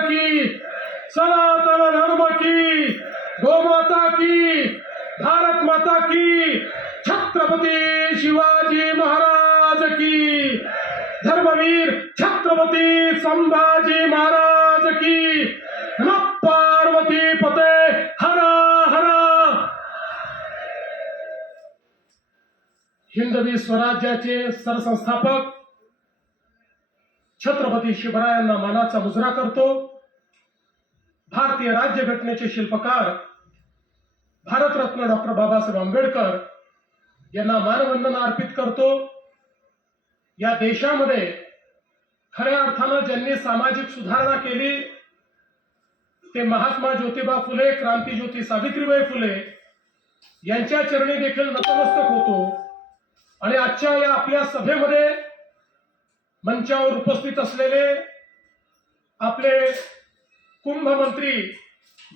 की, सनातन धर्म की, गोमाता की, भारत माता की, छत्रपती शिवाजी महाराज की, धर्मवीर छत्रपती संभाजी महाराज की, नमः पार्वती पते हर हर। हिंदवी स्वराज्याचे सरसंस्थापक छत्रपती शिवरायांना मानाचा मुजरा करतो। भारतीय राज्यघटनेचे शिल्पकार भारतरत्न डॉक्टर बाबासाहेब आंबेडकर यांना मानवंदना अर्पित करतो। या देशामध्ये खऱ्या अर्थानं ज्यांनी सामाजिक सुधारणा केली ते महात्मा ज्योतिबा फुले, क्रांतीज्योती सावित्रीबाई फुले यांच्या चरणी देखील नतमस्तक होतो। आणि आजच्या या आपल्या सभेमध्ये मंचावर उपस्थित असलेले आपले कुंभ मंत्री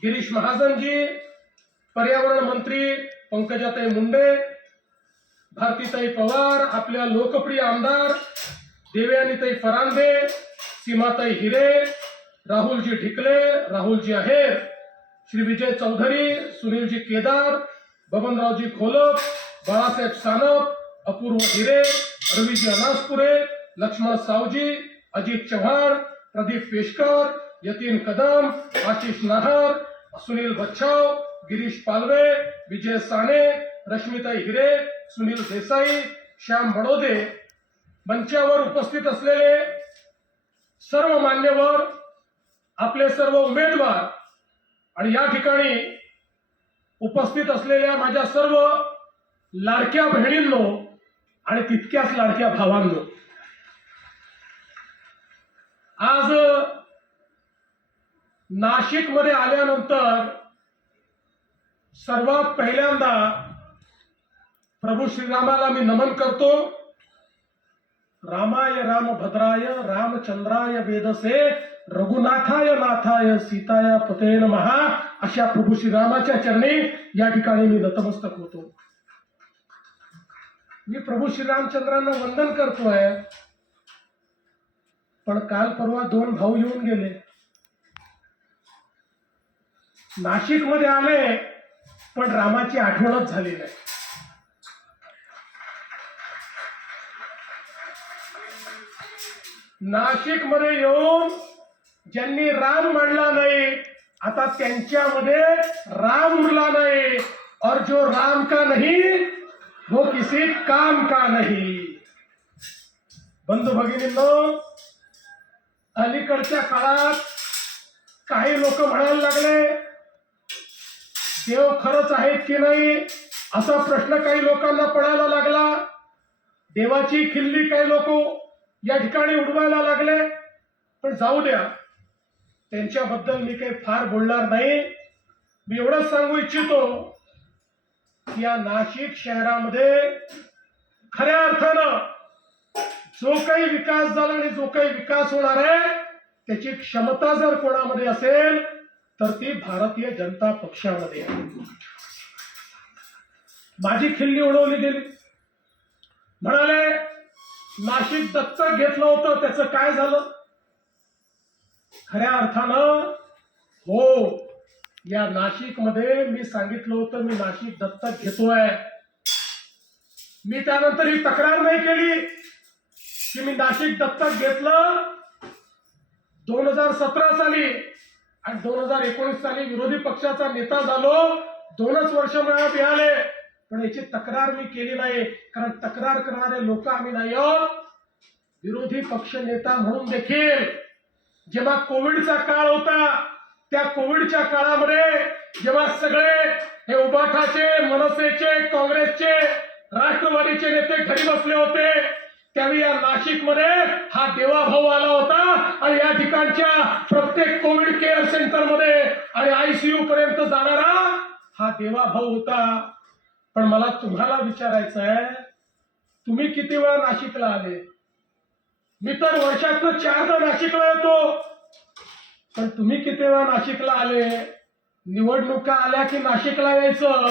गिरीश महाजनजी, पर्यावरण मंत्री पंकजाताई मुंडे, भारतीताई पवार, आपल्या लोकप्रिय आमदार देवयानीताई फरांदे, सीमाताई हिरे, राहुलजी ढिकले, राहुलजी आहेर, श्री विजय चौधरी, सुनीलजी केदार, बबनरावजी घोलप, बाळासाहेब सानप, अपूर्व हिरे, रवीजी अनासपुरे, लक्ष्मण सावजी, अजित चव्हाण, प्रदीप पेशकर, यतीन कदम, आशिष नाहर, सुनील बच्छाव, गिरीश पालवे, विजय साने, रश्मिताई हिरे, सुनील देसाई, श्याम बडोदे, मंचावर उपस्थित असलेले सर्व मान्यवर, आपले सर्व उमेदवार आणि या ठिकाणी उपस्थित असलेल्या माझ्या सर्व लाडक्या बहिणींनो आणि तितक्याच लाडक्या भावांनो, आज नाशिक मध्ये आल्यानंतर सर्वात पहिल्यांदा प्रभू श्रीरामाला मी नमन करतो। रामाय रामभद्राय रामचंद्राय वेदसे रघुनाथाय नाथाय सीताय पते नमः अशा प्रभू श्रीरामाच्या चरणी या ठिकाणी मी नतमस्तक होतो। मी प्रभू श्रीरामचंद्रांना वंदन करतोय, पण काल परवा दोन भाऊ येऊन गेले, नाशिक मध्ये आले पण रामाची आठवणच झाली नाही। नाशिक मध्ये येऊन ज्यांनी राम मानला नाही, आता त्यांच्यामध्ये राम उरला नाही। और जो राम का नहीं वो किसी काम का नहीं। बंधू भगिनींनो, अलीकडच्या काळात काही लोक म्हणायला लागले देव खरंच आहेत की नाही असा प्रश्न काही लोकांना पडायला लागला। देवाची खिल्ली काही लोक या ठिकाणी उडवायला लागले, पण जाऊ द्या, त्यांच्याबद्दल मी काही फार बोलणार नाही। मी एवढंच सांगू इच्छितो की या नाशिक शहरामध्ये खऱ्या अर्थानं जो काही विकास झाला आणि जो काही विकास होणार आहे त्याची क्षमता जर कोणामध्ये असेल तर ती भारतीय जनता पक्षामध्ये आहे। माझी खिल्ली उडवली गेली, म्हणाले नाशिक दत्तक घेतलं होतं त्याचं काय झालं। खऱ्या अर्थानं हो, या नाशिक मध्ये मी सांगितलं होतं मी नाशिक दत्तक घेतोय। मी त्यानंतर ही तक्रार नाही केली की मी नाशिक दत्तक घेतलं। 2017 साली आणि 2019 साली विरोधी पक्षाचा नेता झालो, 2च वर्ष मला मिळाले, पण याची तक्रार मी केली नाही, कारण तक्रार करणारे लोक आम्ही नाही आहोत। विरोधी पक्ष नेता म्हणून देखील जेव्हा कोविडचा काळ होता त्या कोविडच्या काळामध्ये जेव्हा सगळे हे उबाठाचे, मनसेचे, काँग्रेसचे, राष्ट्रवादीचे नेते घरी बसले होते त्यावेळी या नाशिक मध्ये हा देवाभाऊ आला होता आणि या ठिकाणच्या प्रत्येक कोविड केअर सेंटर मध्ये आणि आयसीयू पर्यंत जाणारा हा देवाभाऊ होता। पण मला तुम्हाला विचारायचं आहे, तुम्ही किती वेळा नाशिकला आले? मी तर वर्षातून 4दा नाशिकला येतो, पण तुम्ही किती वेळा नाशिकला आले? निवडणुका आल्या की नाशिकला यायचं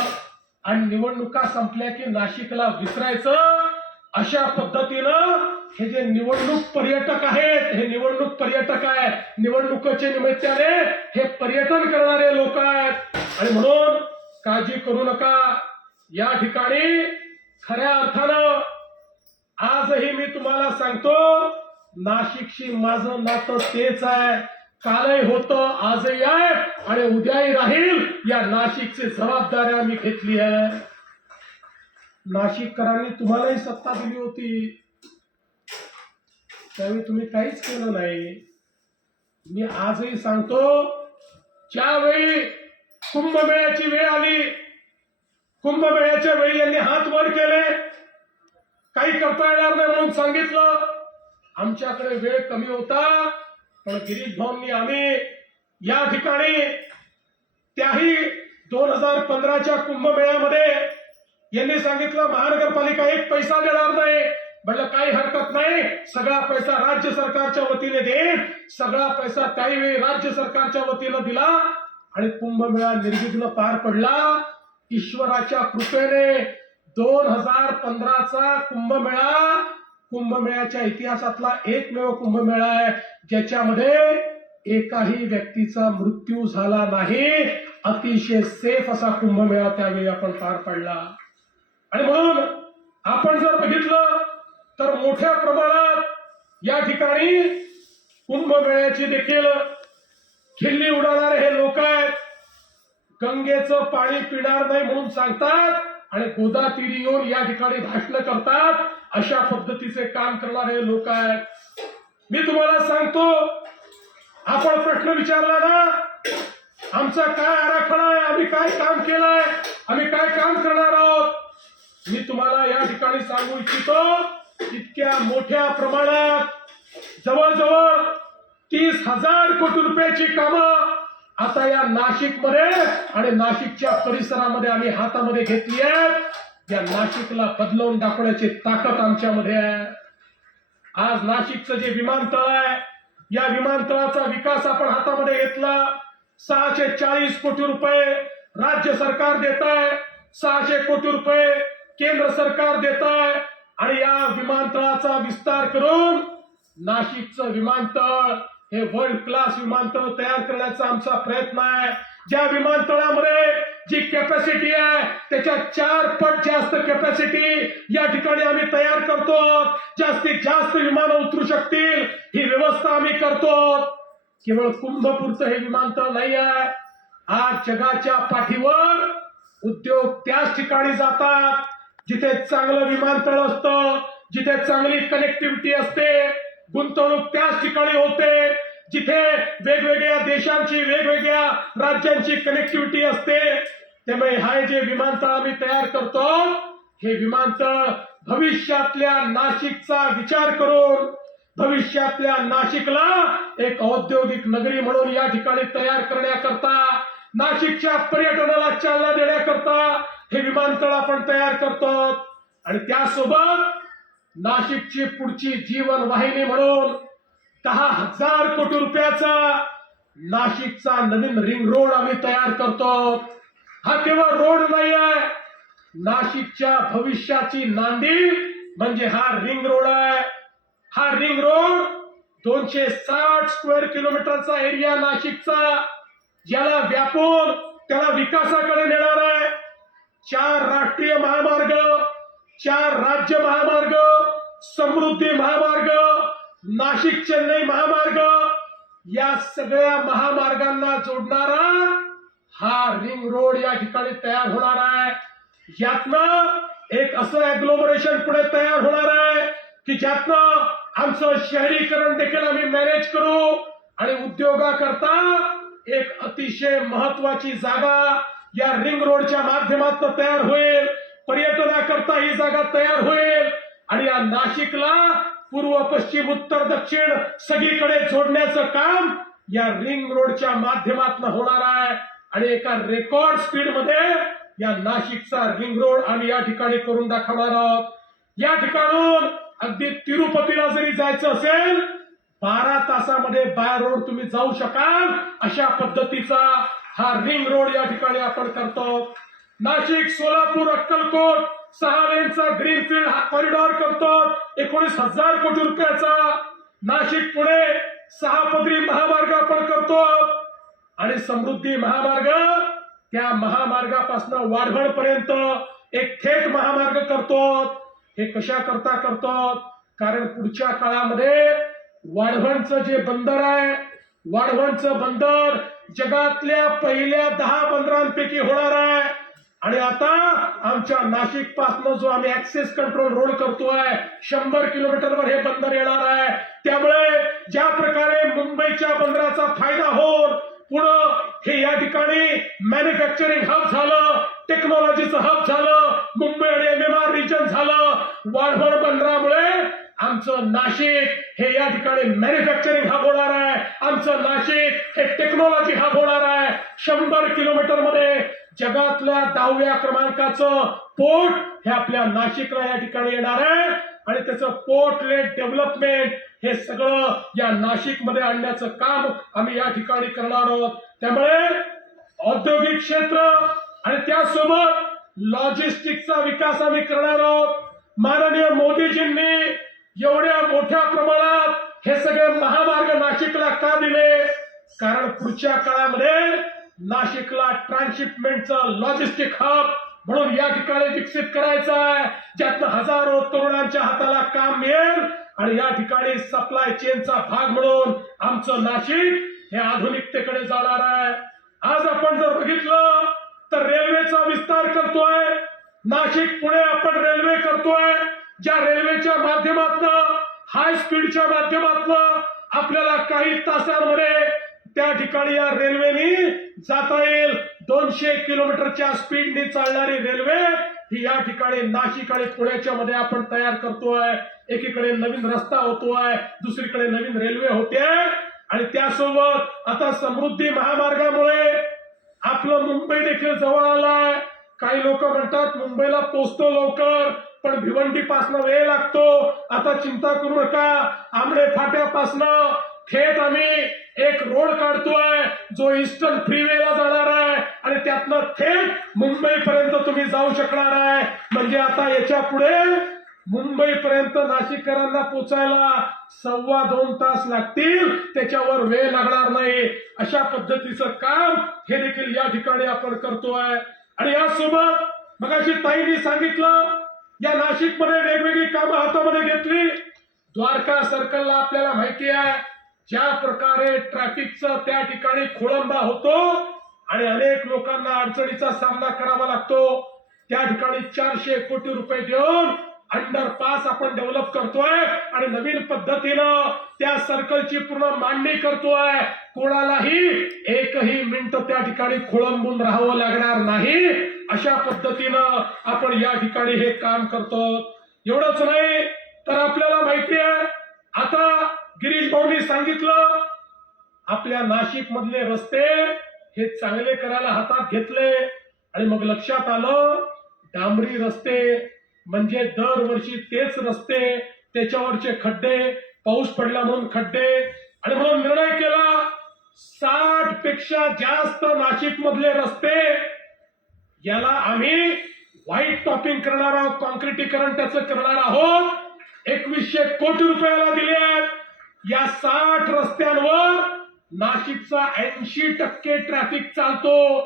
आणि निवडणुका संपल्या की नाशिकला विसरायचं, अशा पद्धतीनं हे जे निवडणूक पर्यटक आहेत, हे निवडणूक पर्यटक आहे, निवडणुकीच्या निमित्ताने हे पर्यटन करणारे लोक आहेत. आणि म्हणून काळजी करू नका. या ठिकाणी खऱ्या अर्थानं आजही मी तुम्हाला सांगतो, नाशिकशी माझं नातं तेच आहे. कालही होतं, आजही आहे आणि उद्याही राहील. या नाशिकची जबाबदारी आम्ही घेतली आहे. नाशिककरांनी तुम्हालाही सत्ता दिली होती, त्यावेळी तुम्ही काहीच केलं नाही. मी आजही सांगतो, ज्यावेळी कुंभमेळ्याची वेळ आली, कुंभमेळ्याच्या वेळी यांनी हात वर केले, काही करता येणार नाही म्हणून सांगितलं. आमच्याकडे वेळ कमी होता, पण गिरीश भाऊंनी आम्ही या ठिकाणी त्याही 2015च्या कुंभमेळ्यामध्ये यांनी सांगितलं महानगरपालिका एक पैसा देणार नाही. म्हटलं काही हरकत नाही, सगळा पैसा राज्य सरकारच्या वतीने देईन. सगळा पैसा त्यावेळी राज्य सरकारच्या वतीने दिला आणि कुंभमेळा निर्विघ्न पार पडला. ईश्वराच्या कृपेने 2015चा कुंभमेळ्याच्या इतिहासातला एकमेव कुंभमेळा आहे ज्याच्यामध्ये एकाही व्यक्तीचा मृत्यू झाला नाही. अतिशय सेफ असा कुंभमेळा त्यावेळी आपण पार पडला. आणि म्हणून आपण जर बघितलं तर मोठ्या प्रमाणात या ठिकाणी कुंभमेळ्याची देखील खिल्ली उडवणारे हे लोक आहेत. गंगेचं पाणी पिणार नाही म्हणून सांगतात आणि गोदातीरी येऊन या ठिकाणी भाषण करतात. अशा पद्धतीचे काम करणारे लोक आहेत. मी तुम्हाला सांगतो, आपण प्रश्न विचारला ना, आमचा काय आराखडा आहे, आम्ही काय काम केलंय, आम्ही काय काम करणार आहोत. मी तुम्हाला या ठिकाणी सांगू इच्छितो, इतक्या मोठ्या प्रमाणात जवळजवळ 30,000 कोटी रुपयाची कामं आता या नाशिकमध्ये आणि नाशिकच्या परिसरामध्ये आम्ही हातामध्ये घेतली आहेत. या नाशिकला बदलवून दाखवण्याची ताकद आमच्यामध्ये आहे. आज नाशिकचं जे विमानतळ आहे, या विमानतळाचा विकास आपण हातामध्ये घेतला. 640 कोटी रुपये राज्य सरकार देत आहे, 600 कोटी रुपये केंद्र सरकार देत आहे आणि या विमानतळाचा विस्तार करून नाशिकचं विमानतळ हे वर्ल्ड क्लास विमानतळ तयार करण्याचा आमचा प्रयत्न आहे. ज्या विमानतळामध्ये जी कॅपॅसिटी आहे त्याच्या 4 पट जास्त कॅपॅसिटी या ठिकाणी आम्ही तयार करतो. जास्तीत जास्त विमानं उतरू शकतील ही व्यवस्था आम्ही करतो. केवळ कुंभपूरचं हे विमानतळ नाही आहे. आज जगाच्या पाठीवर उद्योग त्याच ठिकाणी जातात जिथे चांगलं विमानतळ असतं, जिथे चांगली कनेक्टिव्हिटी असते. गुंतवणूक त्याच ठिकाणी होते जिथे वेगवेगळ्या देशांची, वेगवेगळ्या राज्यांची कनेक्टिव्हिटी असते. त्यामुळे हा जे विमानतळ आम्ही तयार करतो, हे विमानतळ भविष्यातल्या नाशिकचा विचार करून, भविष्यातल्या नाशिकला एक औद्योगिक नगरी म्हणून या ठिकाणी तयार करण्याकरता, नाशिकच्या पर्यटनाला चालना देण्याकरता हे विमानतळ आपण तयार करतो. आणि त्यासोबत नाशिकची पुढची जीवन वाहिनी म्हणून 10,000 कोटी रुपयाचा नाशिकचा नवीन रिंग रोड आम्ही तयार करतो. हा केवळ रोड नाही आहे, नाशिकच्या भविष्याची नांदी म्हणजे हा रिंग रोड आहे. हा रिंग रोड 260 स्क्वेअर किलोमीटरचा एरिया नाशिकचा, याला व्यापून त्याला विकासाकडे नेणार आहे. 4 राष्ट्रीय महामार्ग, 4 राज्य महामार्ग, समृद्धी महामार्ग, नाशिक चेन्नई महामार्ग, या सगळ्या महामार्गांना जोडणारा हा रिंग रोड या ठिकाणी तयार होणार आहे. यातनं एक असं ऍग्लोमरेशन पुढे तयार होणार आहे की ज्यातनं आमचं शहरीकरण देखील आम्ही मॅनेज करू आणि उद्योगाकरता एक अतिशय महत्वाची जागा या रिंग रोडच्या माध्यमातून तयार होईल. पर्यटनाकरता ही जागा तयार होईल आणि या नाशिकला पूर्व, पश्चिम, उत्तर, दक्षिण सगळीकडे जोडण्याचं काम या रिंग रोडच्या माध्यमातून होणार आहे. आणि एका रेकॉर्ड स्पीड मध्ये या नाशिकचा रिंग रोड आम्ही या ठिकाणी करून दाखवणार आहोत. या ठिकाणून अगदी तिरुपतीला जरी जायचं असेल 12 तासामध्ये बाय रोड तुम्ही जाऊ शकाल अशा पद्धतीचा हा रिंग रोड या ठिकाणी आपण करतो. नाशिक, सोलापूर, अक्कलकोट 6 लेनचा ग्रीनफील्ड हा कॉरिडॉर करतो 19,000 कोटी रुपयाचा. नाशिक पुणे 6 पदरी महामार्ग आपण करतो आणि समृद्धी महामार्ग त्या महामार्गापासून वाढवण पर्यंत एक थेट महामार्ग करतो. हे कशा करता करतो? कारण पुढच्या काळामध्ये वाढवणचं जे बंदर आहे, वाढवणचं बंदर जगातल्या पहिल्या 10 बंदरांपैकी होणार आहे. आणि आता आमच्या नाशिक पासून जो आम्ही ऍक्सेस कंट्रोल रोड करतोय 100 किलोमीटरवर हे बंदर येणार आहे. त्यामुळे ज्या प्रकारे मुंबईच्या बंदराचा फायदा होऊन पुणे हे या ठिकाणी मॅन्युफॅक्चरिंग हब झालं, टेक्नॉलॉजीचं हब झालं, मुंबई आणि MMR रिजन झालं. वाढवण बंदरामुळे आमचं नाशिक हे या ठिकाणी मॅन्युफॅक्चरिंग हब होणार आहे, आमचं नाशिक हे टेक्नॉलॉजी हब होणार आहे. 100 किलोमीटर मध्ये जगातल्या 10व्या क्रमांकाचं पोर्ट हे आपल्या नाशिकला या ठिकाणी येणार आहे आणि त्याचं पोर्ट लेड डेव्हलपमेंट हे सगळं या नाशिक मध्ये आणण्याचं काम आम्ही या ठिकाणी करणार आहोत. त्यामुळे औद्योगिक क्षेत्र आणि त्यासोबत लॉजिस्टिकचा विकास आम्ही करणार आहोत. माननीय मोदीजींनी एवढ्या मोठ्या प्रमाणात हे सगळे महामार्ग नाशिकला का दिले? कारण पुढच्या काळामध्ये नाशिकला ट्रान्सशिपमेंटचं लॉजिस्टिक हब म्हणून या ठिकाणी विकसित करायचं आहे, ज्यातनं हजारो तरुणांच्या हाताला काम मिळेल आणि या ठिकाणी सप्लाय चेनचा भाग म्हणून आमचं नाशिक हे आधुनिकतेकडे जाणार आहे. आज आपण जर बघितलं तर रेल्वेचा विस्तार करतोय. नाशिक पुणे आपण रेल्वे करतोय, ज्या रेल्वेच्या माध्यमातून हाय स्पीडच्या माध्यमातून आपल्याला काही तासांमध्ये त्या ठिकाणी या रेल्वेनी जाता येईल. 200 किलोमीटरच्या स्पीडने चालणारी रेल्वे ही या ठिकाणी नाशिक आणि पुण्याच्या मध्ये आपण तयार करतोय. एकीकडे नवीन रस्ता होतोय, दुसरीकडे नवीन रेल्वे होते आणि त्यासोबत आता समृद्धी महामार्गामुळे आपलं मुंबई देखील जवळ आलाय. काही लोक म्हणतात मुंबईला पोहोचतो लवकर, पण भिवंडी पासनं वेळ लागतो. आता चिंता करू नका, आंबडे फाट्यापासनं थेट आम्ही एक रोड काढतोय जो ईस्टर्न फ्रीवेला जाणार आहे आणि त्यातनं थेट मुंबई पर्यंत तुम्ही जाऊ शकणार आहे. म्हणजे आता याच्या पुढे मुंबई पर्यंत नाशिककरांना पोहोचायला 2.25 तास लागतील, त्याच्यावर वेळ लागणार नाही. अशा पद्धतीचं काम हे देखील या ठिकाणी आपण करतोय. आणि यासोबत मगाशी ताईंनी सांगितलं या नाशिक मध्ये वेगवेगळी कामं हातामध्ये घेतली. द्वारका सर्कलला आपल्याला माहिती आहे ज्या प्रकारे ट्रॅफिकचा त्या ठिकाणी खोळंबा होतो आणि अनेक लोकांना अडचणीचा सामना करावा लागतो. त्या ठिकाणी 400 कोटी रुपये देऊन अंडरपास आपण डेव्हलप करतोय आणि नवीन पद्धतीनं त्या सर्कलची पूर्ण मांडणी करतोय. कोणालाही एकही मिनिट त्या ठिकाणी खोळंबून राहावं लागणार नाही. अशा पद्धतीनं आपण या ठिकाणी हे काम करतो. एवढंच नाही तर आपल्याला माहिती आहे आता गिरीश भाऊंनी सांगितलं आपल्या नाशिक मधले रस्ते हे चांगले करायला हातात घेतले आणि मग लक्षात आलं डांबरी रस्ते म्हणजे दरवर्षी तेच रस्ते, त्याच्यावरचे खड्डे, पाऊस पडला म्हणून खड्डे, आणि म्हणून निर्णय केला 60 पेक्षा जास्त नाशिक मधले रस्ते याला आम्ही व्हाईट टॉपिंग करणार आहोत, कॉन्क्रिटीकरण त्याचं करणार आहोत. 2100 कोटी रुपयाला दिले. या 60 रस्त्यांवर नाशिकचा 80% ट्रॅफिक चालतो.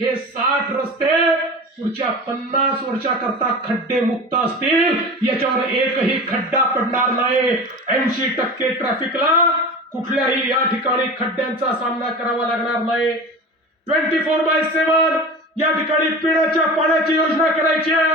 हे 60 रस्ते पुढच्या 50 वर्षाकरता खड्डे मुक्त असतील, याच्यावर एकही खड्डा पडणार नाही. 80% ट्रॅफिकला कुठल्याही या ठिकाणी खड्ड्यांचा सामना करावा लागणार नाही. 24/7 या ठिकाणी पिण्याच्या पाण्याची योजना करायची आहे.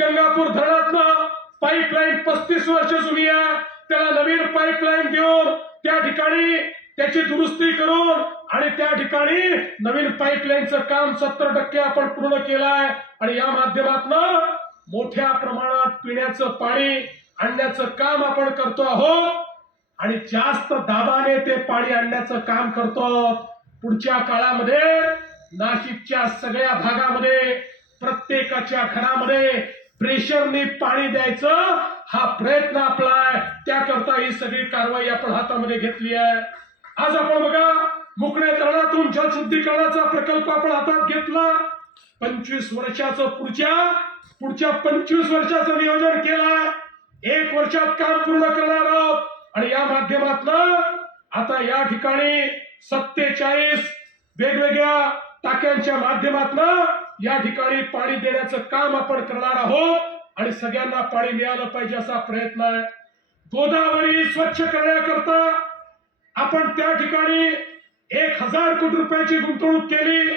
गंगापूर धरणातनं पाईपलाईन 35 वर्ष जुनी आहे, त्याला नवीन पाईपलाईन देऊन त्या ठिकाणी त्याची दुरुस्ती करून आणि त्या ठिकाणी नवीन पाईपलाईनचं काम 70% आपण पूर्ण केलंय आणि या माध्यमातून मोठ्या प्रमाणात पिण्याचं पाणी आणण्याचं काम आपण करतो आहोत आणि जास्त दाबाने ते पाणी आणण्याचं काम करतो. पुढच्या काळामध्ये नाशिकच्या सगळ्या भागामध्ये प्रत्येकाच्या घरामध्ये प्रेशरने पाणी द्यायचं हा प्रयत्न आपला आहे. त्याकरता ही सगळी कारवाई आपण हातामध्ये घेतली आहे. आज आपण बघा मुकणे धरणातून जलशुद्धीकरणाचा प्रकल्प आपण हातात घेतला. 25 वर्षाचं पुढच्या पुढच्या 25 वर्षाचं नियोजन केलंय. 1 वर्षात काम पूर्ण करणार आहोत आणि या माध्यमातून आता या ठिकाणी 47 वेगवेगळ्या टाक्यांच्या माध्यमातून या ठिकाणी पाणी देण्याचं काम आपण करणार आहोत आणि सगळ्यांना पाणी मिळालं पाहिजे असा प्रयत्न आहे. गोदावरी स्वच्छ करण्याकरता आपण त्या ठिकाणी 1000 कोटी रुपयाची गुंतवणूक केली.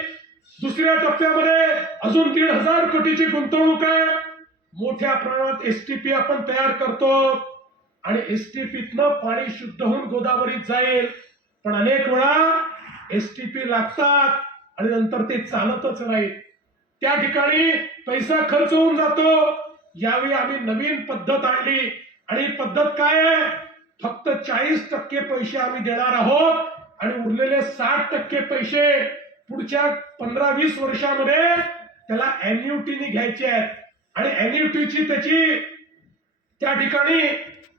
दुसऱ्या टप्प्यामध्ये अजून 1500 कोटीची गुंतवणूक आहे. मोठ्या प्रमाणात एसटीपी आपण तयार करतो आणि एसटीपीतनं पाणी शुद्ध होऊन गोदावरीत जाईल. पण अनेक वेळा एसटीपी लागतात आणि नंतर ते चालतच नाही. त्या ठिकाणी पैसा खर्च होऊन जातो. यावेळी आम्ही नवीन पद्धत आणली आणि पद्धत काय आहे? फक्त 40% पैसे आम्ही देणार आहोत आणि उरलेले 60% पैसे पुढच्या 15-20 वर्षामध्ये त्याला अॅन्युटीने घ्यायचे आहेत. आणि अॅन्युटीची त्याची त्या ठिकाणी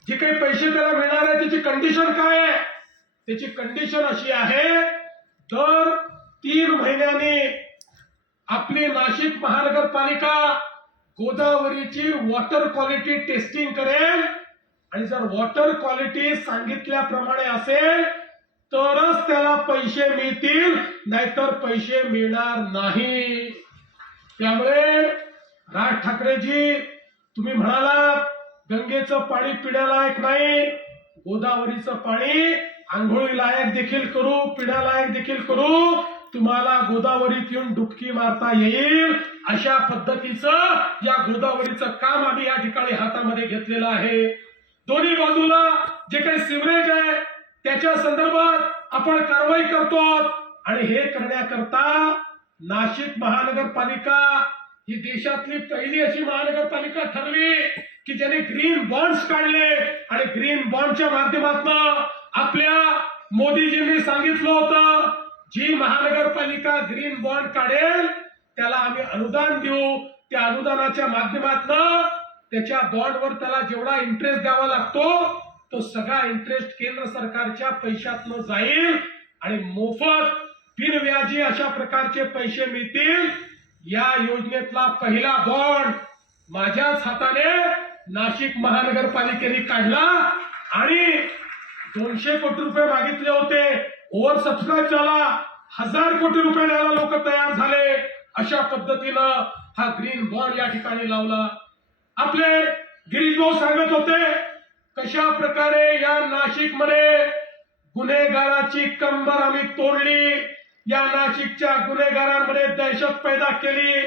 जे काही पैसे त्याला मिळणार आहे त्याची कंडिशन काय आहे? त्याची कंडिशन अशी आहे, दर 3 महिन्याने आपली नाशिक महानगरपालिका गोदावरीची वॉटर क्वालिटी टेस्टिंग करेल आणि जर वॉटर क्वालिटी सांगितल्याप्रमाणे असेल तरच त्याला पैसे मिळतील, नाहीतर पैसे मिळणार नाही. त्यामुळे राज ठाकरेजी, तुम्ही म्हणालात गंगेचं पाणी पिण्यालायक नाही, गोदावरीचं पाणी आंघोळी लायक देखील करू, पिण्यालायक देखील करू. तुम्हाला गोदावरीत येऊन डुबकी मारता येईल अशा पद्धतीचं या गोदावरीचं काम आम्ही या ठिकाणी हातामध्ये घेतलेलं आहे. दोन्ही बाजूला जे काही सिवरेज आहे त्याच्या संदर्भात आपण कारवाई करतो आणि हे करण्याकरता नाशिक महानगरपालिका ही देशातली पहिली अशी महानगरपालिका ठरली की ज्याने ग्रीन बॉन्ड्स काढले आणि ग्रीन बॉन्डच्या माध्यमातून आपल्या मोदीजींनी सांगितलं होतं, जी महानगरपालिका ग्रीन बॉन्ड काढेल त्याला आम्ही अनुदान देऊ. त्या अनुदानाच्या माध्यमातून त्याच्या बॉन्डवर त्याला जेवढा इंटरेस्ट द्यावा लागतो तो सगळा इंटरेस्ट केंद्र सरकारच्या पैशातनं जाईल आणि मोफत बिनव्याजी अशा प्रकारचे पैसे मिळतील. या योजनेतला पहिला बॉन्ड माझ्याच हाताने नाशिक महानगरपालिकेने काढला आणि 200 कोटी रुपये मागितले होते, ओव्हर सबस्क्राईब झाला, 1000 कोटी रुपये द्यायला लोक तयार झाले. अशा पद्धतीनं हा ग्रीन बॉन्ड या ठिकाणी लावला. आपले गिरीश भाऊ सांगत होते कशा प्रकारे या नाशिक मध्ये गुन्हेगाराची कंबर आम्ही तोडली, या नाशिकच्या गुन्हेगारांमध्ये दहशत पैदा केली.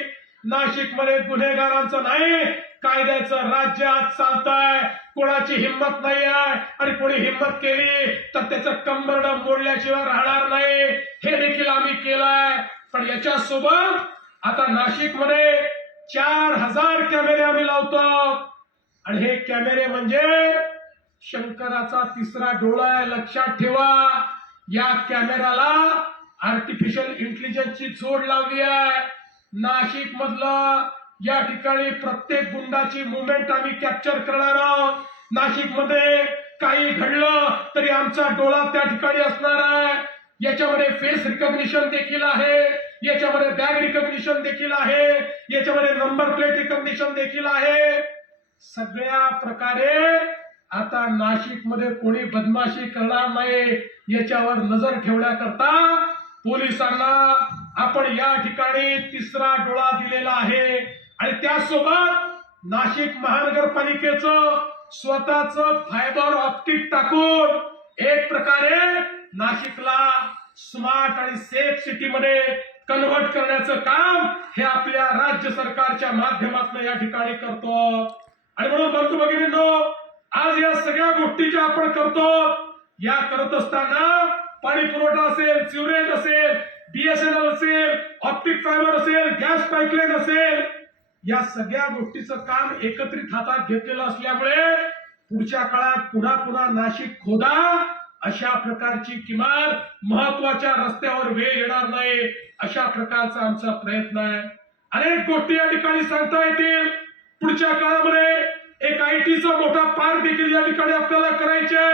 नाशिक मध्ये गुन्हेगारांचं नाही, कायद्याचं राज्य आज चालतंय. कोणाची हिंमत नाही आहे आणि कोणी हिंमत केली तर त्याचं कंबरड मोडल्याशिवाय राहणार नाही. हे देखील आम्ही केलंय. पण याच्या सोबत आता नाशिक मध्ये 4000 कॅमेरे आम्ही लावतो आणि हे कॅमेरे म्हणजे शंकराचा तिसरा डोळा आहे. लक्षात ठेवा, या कॅमेराला आर्टिफिशियल इंटेलिजन्सची जोड लावली आहे. नाशिक मधलं या ठिकाणी प्रत्येक गुंडाची मुवमेंट आम्ही कॅप्चर करणार आहोत. नाशिक मध्ये काही घडलं तरी आमचा डोळा त्या ठिकाणी असणार आहे. याच्यामध्ये फेस रिकग्निशन देखील आहे, याच्यामध्ये बॅग रिकग्निशन देखील आहे, याच्यामध्ये नंबर प्लेट रिकग्निशन देखील आहे. सगळ्या प्रकारे आता नाशिक मध्ये कोणी बदमाशी करणार नाही याच्यावर नजर ठेवण्याकरता पोलिसांना आपण या ठिकाणी तिसरा डोळा दिलेला आहे. आणि त्यासोबत नाशिक महानगरपालिकेचं स्वतःचं फायबर ऑप्टिक टाकून एक प्रकारे नाशिकला स्मार्ट आणि सेफ सिटी मध्ये कन्व्हर्ट करण्याचं काम हे आपल्या राज्य सरकारच्या माध्यमातून या ठिकाणी करतो. आणि म्हणून बंधू भगिनींनो, आज या सगळ्या गोष्टी ज्या आपण करतो, या करत असताना पाणी पुरवठा असेल, सिवरेज असेल, बीएसएनएल असेल, ऑप्टिक फायबर असेल, गॅस पाईपलाईन असेल, या सगळ्या गोष्टीचं काम एकत्रित हातात घेतलेलं असल्यामुळे पुढच्या काळात पुन्हा पुन्हा नाशिक खोदा अशा प्रकारची किमान महत्वाच्या रस्त्यावर वेळ येणार नाही अशा प्रकारचा आमचा प्रयत्न आहे. अनेक गोष्टी या ठिकाणी सांगता येतील. पुढच्या काळामध्ये एक आयटीचा मोठा पार्क देखील या ठिकाणी आपल्याला करायचे,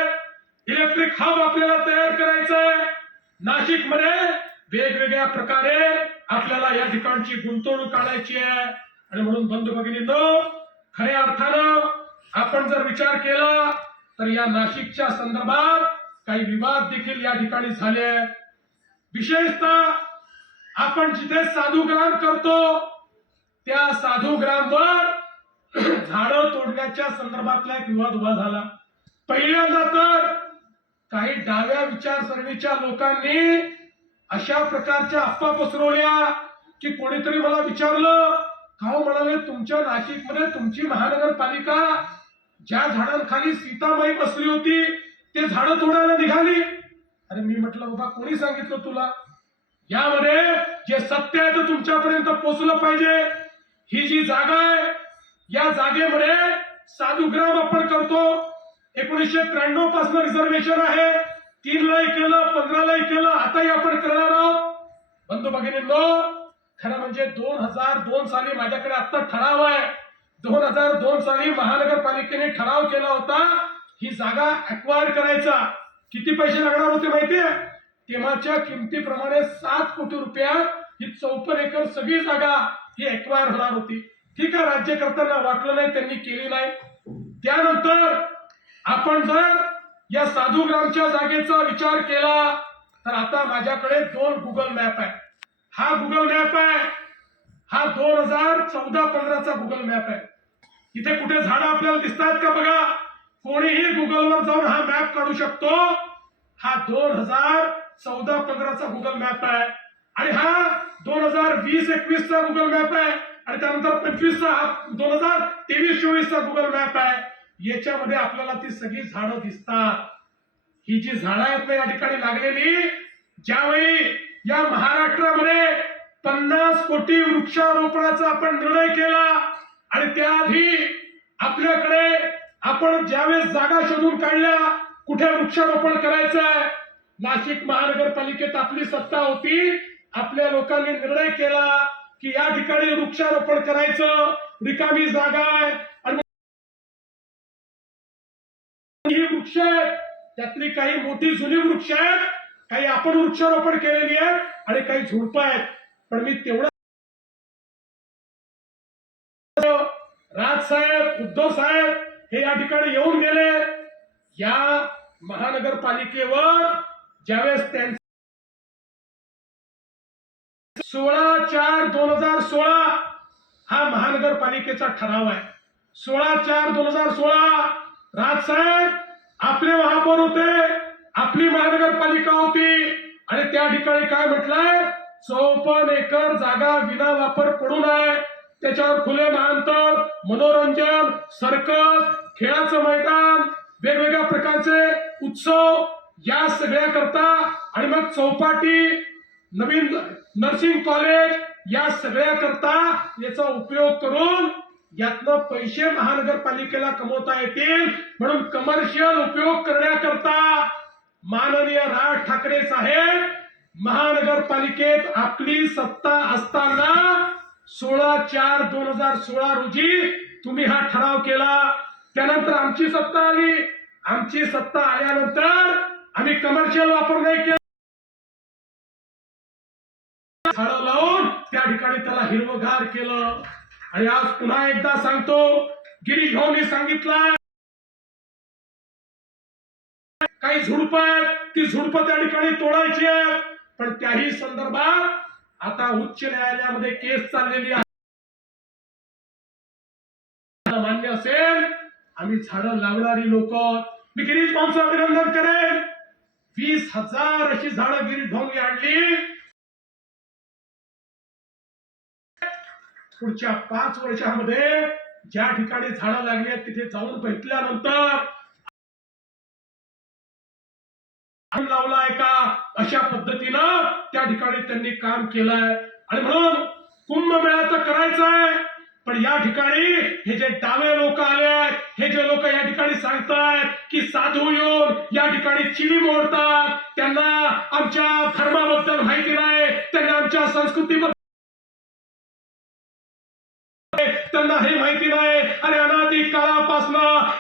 इलेक्ट्रिक हब आपल्याला तयार करायचंय. नाशिक मध्ये वेगवेगळ्या प्रकारे आपल्याला या ठिकाणची गुंतवणूक आणायची आहे आणि म्हणून बंधू भगिनींनो, खऱ्या अर्थानं आपण जर विचार केला तर या नाशिकच्या संदर्भात काही विवाद देखील या ठिकाणी झाले आहेत. विशेषतः आपण जिथे साधुग्राम करतो त्या साधुग्रामवर झाडं तोडण्याच्या संदर्भातला एक विवाद उभा झाला. पहिल्यांदा तर काही डाव्या विचारसरणीच्या लोकांनी अशा प्रकारच्या अफवा पसरवल्या की कोणीतरी मला विचारलं, का म्हणाले तुमच्या नाशिकमध्ये तुमची महानगरपालिका ज्या झाडांखाली सीतामाई बसली होती ते झाडं तोडायला निघाली. अरे मी म्हटलं बाबा कोणी सांगितलं तुला? यामध्ये जे सत्य आहे ते तुमच्यापर्यंत पोहोचलं पाहिजे. ही जी जागा आहे या जागेमध्ये साधुग्राम आपण करतो. 1993 पासून रिझर्वेशन आहे. 3 लाही केलं, 15 लाही केलं, आताही आपण करणार आहोत. बंधू भगिनींनो, खरं म्हणजे 2002 साली माझ्याकडे आता ठराव आहे. 2002 साली महानगरपालिकेने ठराव केला होता ही जागा अक्वायर करायचा. किती पैसे लागणार होते माहितीये? तेव्हाच्या किमतीप्रमाणे 7 कोटी रुपयात ही 54 एकर सगळी जागा ही अक्वायर होणार होती. ठीक आहे, राज्यकर्त्यांना वाटलं नाही, त्यांनी केली नाही. त्यानंतर आपण जर या साधुग्रामच्या जागेचा विचार केला तर आता माझ्याकडे 2 गुगल मॅप आहे. हा गुगल मॅप आहे, हा 2014-15चा गुगल मॅप आहे. इथे कुठे झाडं आपल्याला दिसतात का बघा? कोणीही गुगलवर जाऊन हा मॅप काढू शकतो. हा 2014-15चा गुगल मॅप आहे आणि हा 2020-21चा गुगल मॅप आहे आणि त्यानंतर 25चा 2023-24चा गुगल मॅप आहे. याच्यामध्ये आपल्याला ती सगळी झाडं दिसतात. ही जी झाडं आहेत ना या ठिकाणी लागलेली, ज्यावेळी या महाराष्ट्रामध्ये 50 कोटी वृक्षारोपणाचा आपण निर्णय केला आणि त्याआधी आपल्याकडे आपण ज्यावेळेस जागा शोधून काढल्या कुठे वृक्षारोपण करायचं आहे, नाशिक महानगरपालिकेत आपली सत्ता होती. आपल्या लोकांनी निर्णय केला की या ठिकाणी वृक्षारोपण करायचं, रिकामी जागा आहे आणि ही वृक्ष आहेत त्यातली काही मोठी जुनी वृक्ष आहेत, काही आपण वृक्षारोपण केलेली आहेत आणि काही झुडपं आहेत. पण मी तेवढं राजसाहेब, उद्धव साहेब हे या ठिकाणी येऊन गेले. या महानगरपालिकेवर ज्यावेळेस त्यांचा 16/4/2016 हा महानगरपालिकेचा ठराव आहे. 16/4/2016 राजसाहेब आपले महापौर होते, आपली महानगरपालिका होती आणि त्या ठिकाणी काय म्हटलंय? 54 एकर जागा विना वापर पडून आहे. त्याच्यावर खुले महांतर, मनोरंजन, सर्कस, खेळाचं मैदान, वेगवेगळ्या प्रकारचे उत्सव या सगळ्या करता आणि मग चौपाटी, नवीन नर्सिंग कॉलेज या सगळ्या करता याचा उपयोग करून यातनं पैसे महानगरपालिकेला कमवता येतील म्हणून कमर्शियल उपयोग करण्याकरता माननीय राज ठाकरे साहेब महानगरपालिकेत आपली सत्ता असताना 16/4/2016 रोजी तुम्ही हा ठराव केला. त्यानंतर आमची सत्ता आली. आमची सत्ता आल्यानंतर आम्ही कमर्शियल वापर नाही केला, झाडं लावून त्या ठिकाणी त्याला हिरवगार केलं. आणि आज पुन्हा एकदा सांगतो, गिरीश भाऊंनी सांगितलं काही झुडपं आहेत, ती झुडपं त्या ठिकाणी तोडायची आहेत. पण त्याही संदर्भात आता उच्च न्यायालयामध्ये केस चाललेली आहे. मान्य असेल आम्ही झाडं लावणारी लोक. मी गिरीश भाऊंचं अभिनंदन करेन. 20,000 अशी झाडं गिरीश भाऊंनी आणली. पुढच्या 5 वर्षामध्ये ज्या ठिकाणी झाडं लागली आहेत तिथे जाऊन भेटल्यानंतर लावलाय का अशा पद्धतीनं त्या ठिकाणी त्यांनी काम केलंय. आणि म्हणून कुंभमेळा तर करायचा आहे, पण या ठिकाणी हे जे डावे लोक आले आहेत, हे जे लोक या ठिकाणी सांगतायत की साधू येऊन या ठिकाणी चिली मोडतात, त्यांना आमच्या धर्माबद्दल माहिती नाही, त्यांना आमच्या संस्कृतीबद्दल त्यांना हे माहिती नाही. आणि अनादी काळापासून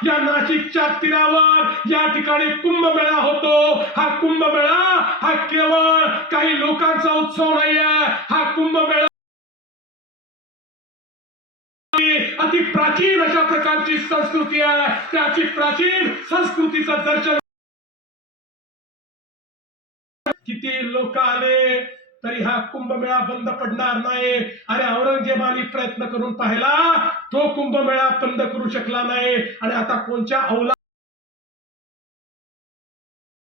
या नाशिकच्या तीरावर या ठिकाणी कुंभमेळा होतो. हा कुंभमेळा हा केवळ काही लोकांचा उत्सव नाहीये. हा कुंभमेळा प्राचीन अशा प्रकारची संस्कृती आहे. त्याची प्राचीन संस्कृतीचं दर्शन किती लोक आले तरी हा कुंभमेळा बंद पडणार नाही. आणि औरंगजेबाने प्रयत्न करून पाहिला, तो कुंभमेळा बंद करू शकला नाही. आणि आता कोणत्या औलाद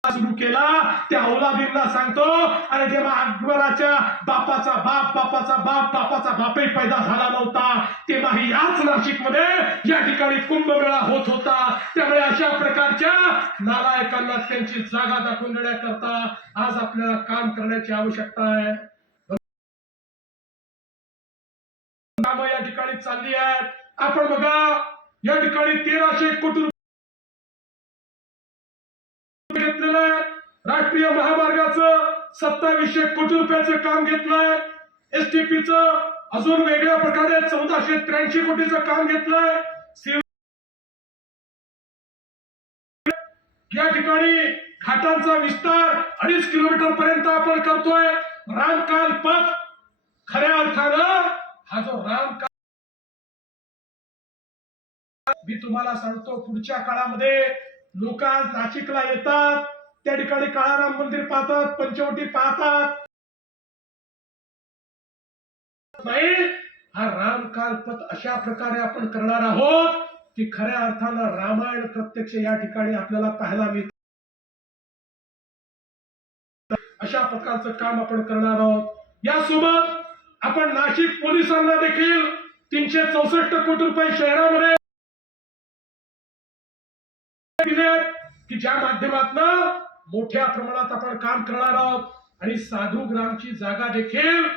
सुरू केला त्या औलादींना सांगतो, आणि जेव्हा अकबराच्या बापाचा बाप बापाचा बाप बापाचा बापही पैदा झाला नव्हता, तेव्हाही याच नाशिकमध्ये या ठिकाणी कुंभमेळा होत होता. त्यामुळे अशा प्रकारच्या नालायकांना त्यांची जागा दाखवून देण्याकरता आज आपल्याला काम करण्याची आवश्यकता आहे. कामं या ठिकाणी चालली आहेत. आपण बघा, या ठिकाणी 1300 कोटी घेतलेलं आहे. राष्ट्रीय महामार्गाचं 2700 कोटी रुपयाचं काम घेतलंय. एसटीपीचं अजून वेगळ्या प्रकारे 1483 कोटीचं काम घेतलंय. या ठिकाणी घाटांचा विस्तार 2.5 किलोमीटर पर्यंत आपण करतोय. रामकाल पथ खऱ्या अर्थानं हा जो रामकाल, मी तुम्हाला सांगतो, पुढच्या काळामध्ये लोक आज नाशिकला येतात, त्या ठिकाणी काळाराम मंदिर पाहतात, पंचवटी पाहतात. नाही, हा रामकाल पथ अशा प्रकारे आपण करणार आहोत की खऱ्या अर्थानं रामायण प्रत्यक्ष या ठिकाणी आपल्याला पाहायला मिळतं. अशा प्रकारचं काम आपण करणार आहोत. यासोबत आपण नाशिक पोलिसांना देखील 364 कोटी रुपये शहरामध्ये दिलेत, की ज्या माध्यमातून मोठ्या प्रमाणात आपण काम करणार आहोत. आणि साधू ग्रामची जागा देखील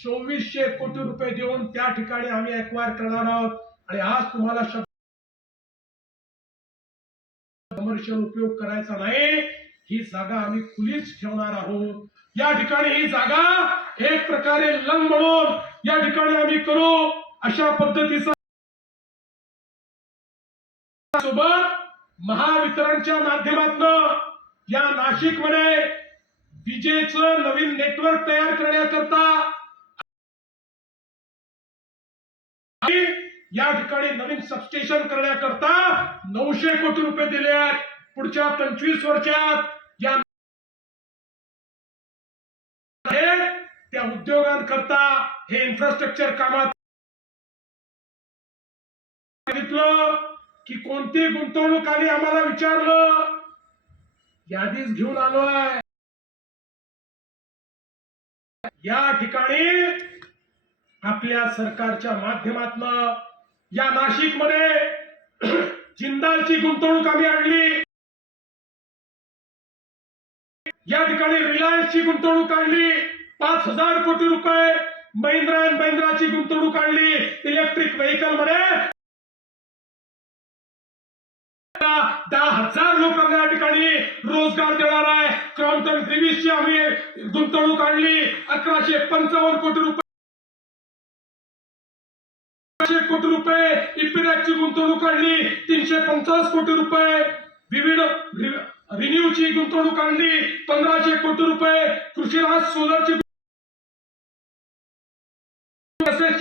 2400 कोटी रुपये देऊन त्या ठिकाणी आम्ही एक्वायर करणार आहोत. आणि आज तुम्हाला कमर्शियल उपयोग करायचा नाही, ही जागा आम्ही खुलीच ठेवणार आहोत. या ठिकाणी ही जागा एक प्रकारे लंग म्हणून या ठिकाणी आम्ही करू. अशा पद्धतीचा सोबत महावितरणच्या माध्यमातून या नाशिकमध्ये विजेचं नवीन नेटवर्क तयार करण्याकरता या ठिकाणी नवीन सबस्टेशन करण्याकरता 900 कोटी रुपये दिले आहेत. पुढच्या 25 वर्षात या त्या उद्योगांकरता हे इन्फ्रास्ट्रक्चर कामात सांगितलं की कोणती गुंतवणूक आली, आम्हाला विचारलं, यादीच घेऊन आलोय. या ठिकाणी आपल्या सरकारच्या माध्यमातून या नाशिकमध्ये जिंदालची गुंतवणूक आम्ही आणली. या ठिकाणी रिलायन्सची गुंतवणूक आणली 5000 कोटी रुपये. महिंद्रा अँड महिंद्राची गुंतवणूक आणली इलेक्ट्रिक व्हेकल मध्ये. 10,000 लोकांना या ठिकाणी रोजगार देणार आहे. क्रॉम्प्टन ग्रीव्हीसची आम्ही गुंतवणूक आणली 1155 कोटी रुपये. कोटी रुपये इपिरॅकची गुंतवणूक आणली 350 कोटी रुपये. विविध रिन्यूची गुंतवणूक आणली 1500 कोटी रुपये. कृषीराज सोलरची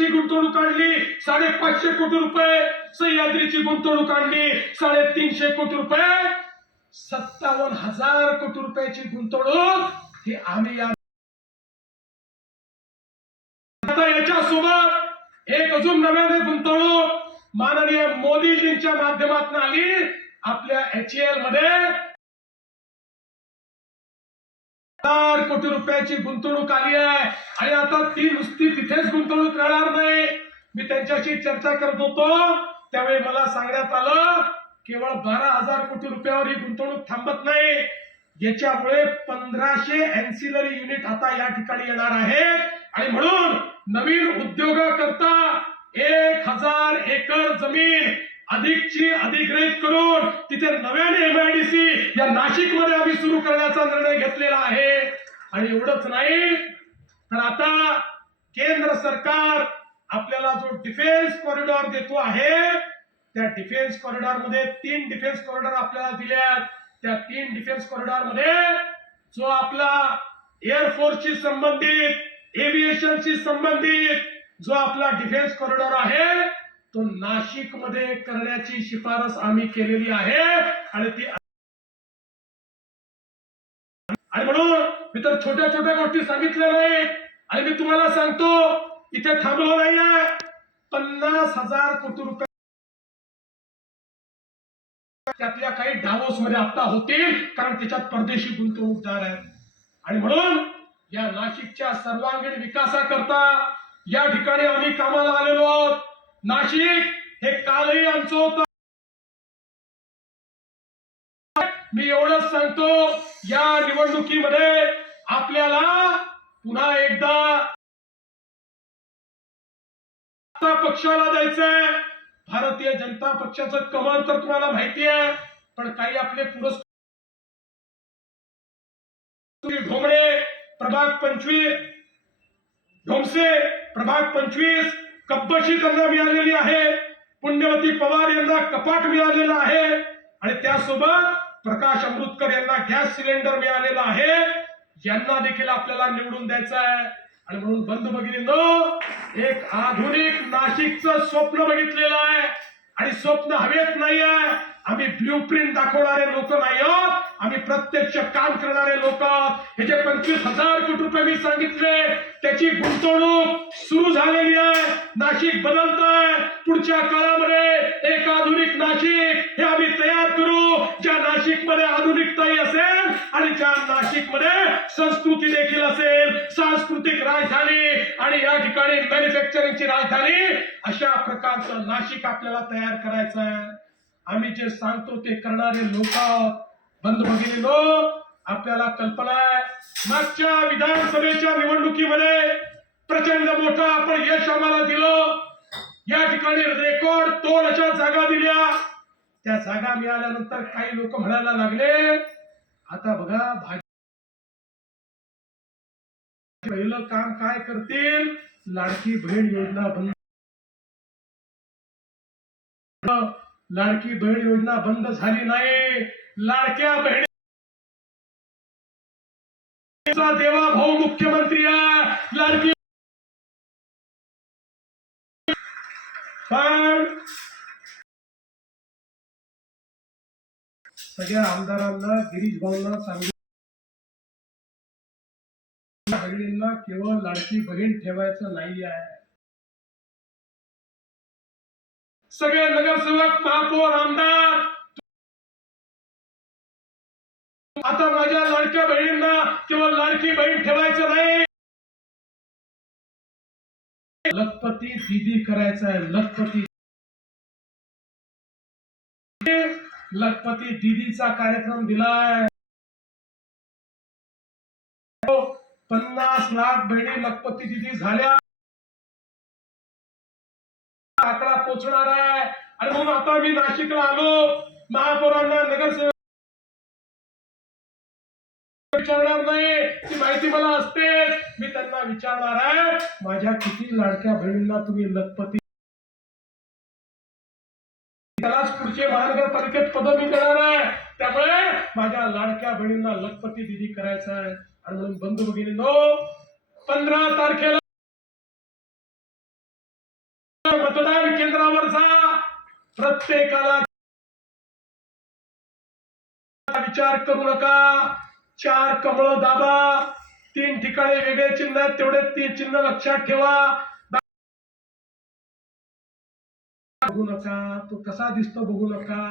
गुंतवणूक आणली 550 कोटी रुपये. सह्याद्रीची गुंतवणूक आणली 350 कोटी रुपये. 57,000 कोटी रुपयाची गुंतवणूक ही आम्ही आता याच्यासोबत एक अजून नव्याने गुंतवणूक माननीय मोदीजींच्या माध्यमातून आली. आपल्या HAL मध्ये 1000 कोटी रुपयाची गुंतवणूक आली आहे. आणि आता ती नुसती तिथेच गुंतवणूक राहणार नाही. मी त्यांच्याशी चर्चा करत होतो त्यावेळी मला सांगण्यात आलं केवळ 12,000 कोटी रुपयावर ही गुंतवणूक थांबत नाही. याच्यामुळे 1500 अँसिलरी युनिट आता या ठिकाणी येणार आहेत. आणि म्हणून नवीन उद्योगाकरता 1000 एकर जमीन अधिकची अधिग्रहित करून तिथे नव्याने MIDC या नाशिकमध्ये आम्ही सुरू करण्याचा निर्णय घेतलेला आहे. आणि एवढंच नाही तर आता केंद्र सरकार आपल्याला जो डिफेन्स कॉरिडॉर देतो आहे, त्या डिफेन्स कॉरिडॉर मध्ये 3 डिफेन्स कॉरिडॉर आपल्याला दिल्यात. त्या 3 डिफेन्स कॉरिडॉर मध्ये जो आपला एअरफोर्सशी संबंधित, एव्हिएशनशी संबंधित जो आपला डिफेन्स कॉरिडॉर आहे तो नाशिक मध्ये करण्याची शिफारस आम्ही केलेली आहे आणि ती आणि म्हणून मी तर छोट्या छोट्या गोष्टी सांगितल्या नाहीत आणि मी तुम्हाला सांगतो इथे थांबलो नाहीये 50,000 कोटी रुपये त्यातल्या काही डावोस मध्ये आता होतील कारण त्याच्यात परदेशी गुंतवणूकदार आहेत आणि म्हणून या नाशिकच्या सर्वांगीण विकासाकरता या ठिकाणी आम्ही कामाला आलेलो आहोत. नाशिक हे कालही आमचं होतं. मी एवढंच सांगतो या निवडणुकीमध्ये आपल्याला पुन्हा एकदा पक्षाला द्यायचंय. भारतीय जनता पक्षाचं कमळ तर तुम्हाला माहिती आहे पण काही आपले पुरस्कार ढोमणे प्रभाग 25 ढोमसे प्रभाग 25 कब्बशी त्यांना मिळालेली आहे. पुण्यवती पवार यांना कपाट मिळालेला आहे आणि त्यासोबत प्रकाश अमृतकर यांना गॅस सिलेंडर मिळालेला आहे. यांना देखील आपल्याला निवडून द्यायचं आहे आणि म्हणून बंधू भगिनींनो एक आधुनिक नाशिकचं स्वप्न बघितलेलं आहे आणि स्वप्न हवेत नाही आहे. आम्ही ब्ल्यूप्रिंट दाखवणारे लोक नाही आहोत. आम्ही प्रत्यक्ष काम करणारे लोक आहोत. हे जे 25,000 कोटी रुपये मी सांगितले त्याची गुंतवणूक सुरू झालेली आहे. नाशिक बदलत आहे. पुढच्या काळामध्ये एक आधुनिक नाशिक हे आम्ही तयार करू ज्या नाशिकमध्ये आधुनिकताही असेल आणि ज्या नाशिकमध्ये संस्कृती देखील असेल. सांस्कृतिक राजधानी आणि या ठिकाणी मॅन्युफॅक्चरिंगची राजधानी अशा प्रकारचं नाशिक आपल्याला तयार करायचं आहे. आम्ही जे सांगतो ते करणारे लोक आहोत. बंधू भगिनींनो आपल्याला कल्पना आहे मागच्या विधानसभेच्या निवडणुकीमध्ये प्रचंड मोठं आपण यश आम्हाला दिलं. या ठिकाणी रेकॉर्ड तोड अशा जागा दिल्या. त्या जागा मिळाल्यानंतर काही लोक म्हणायला लागले आता बघा पहिलं काम काय करतील लाडकी बहीण योजना बंद. लाडकी बहीण योजना बंद झाली नाही. लाडक्या बहिणीचा देवा भाऊ मुख्यमंत्री आहे. लाडकी पण सगळ्या आमदारांना गिरीश भाऊंना सांगितलं बहिणींना केवळ लाडकी बहीण ठेवायचं नाही आहे. सगळे नगरसेवक महापौर आमदार आता माझ्या लाडक्या बहिणींना केवळ लाडकी बहीण ठेवायचं नाही लखपती दीदी करायचं आहे. लखपती दीदीचा कार्यक्रम दिलाय. 50 लाख बहिणी लखपती दीदी झाल्या आकडा पोचणार आहे आणि म्हणून आता मी नाशिकला आलो. महापौरांना नगरसेवक विचारणार नाही ती माहिती मला असते. मी त्यांना विचारणार आहे माझ्या किती लाडक्या बहिणींना तुम्ही लखपती त्यालाच पुढचे महानगरपालिकेत पद मी देणार आहे. त्यामुळे माझ्या लाडक्या बहिणींना लखपती दिदी करायचं आहे आणि म्हणून बंधू भगिनींनो 15 तारखेला मतदान केंद्रावर जा. प्रत्येकाला विचार करू नका. 4 कमळ दाबा. 3 ठिकाणी वेगळे चिन्ह आहेत तेवढे 3 चिन्ह लक्षात ठेवा. बघू नका तो कसा दिसतो बघू नका.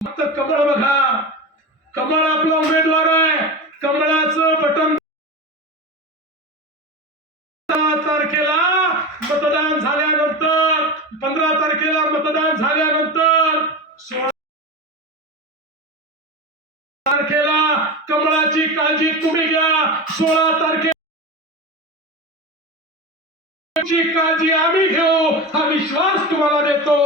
फक्त कमळ बघा. कमळ आपला उमेदवार आहे. कमळाचं बटन तारखेला मतदान झाल्यानंतर 15 तारखेला मतदान झाल्यानंतर 16 तारखेला कमळाची काळजी तुम्ही घ्या. 16 तारखेची काळजी आम्ही घेऊ हा विश्वास तुम्हाला देतो.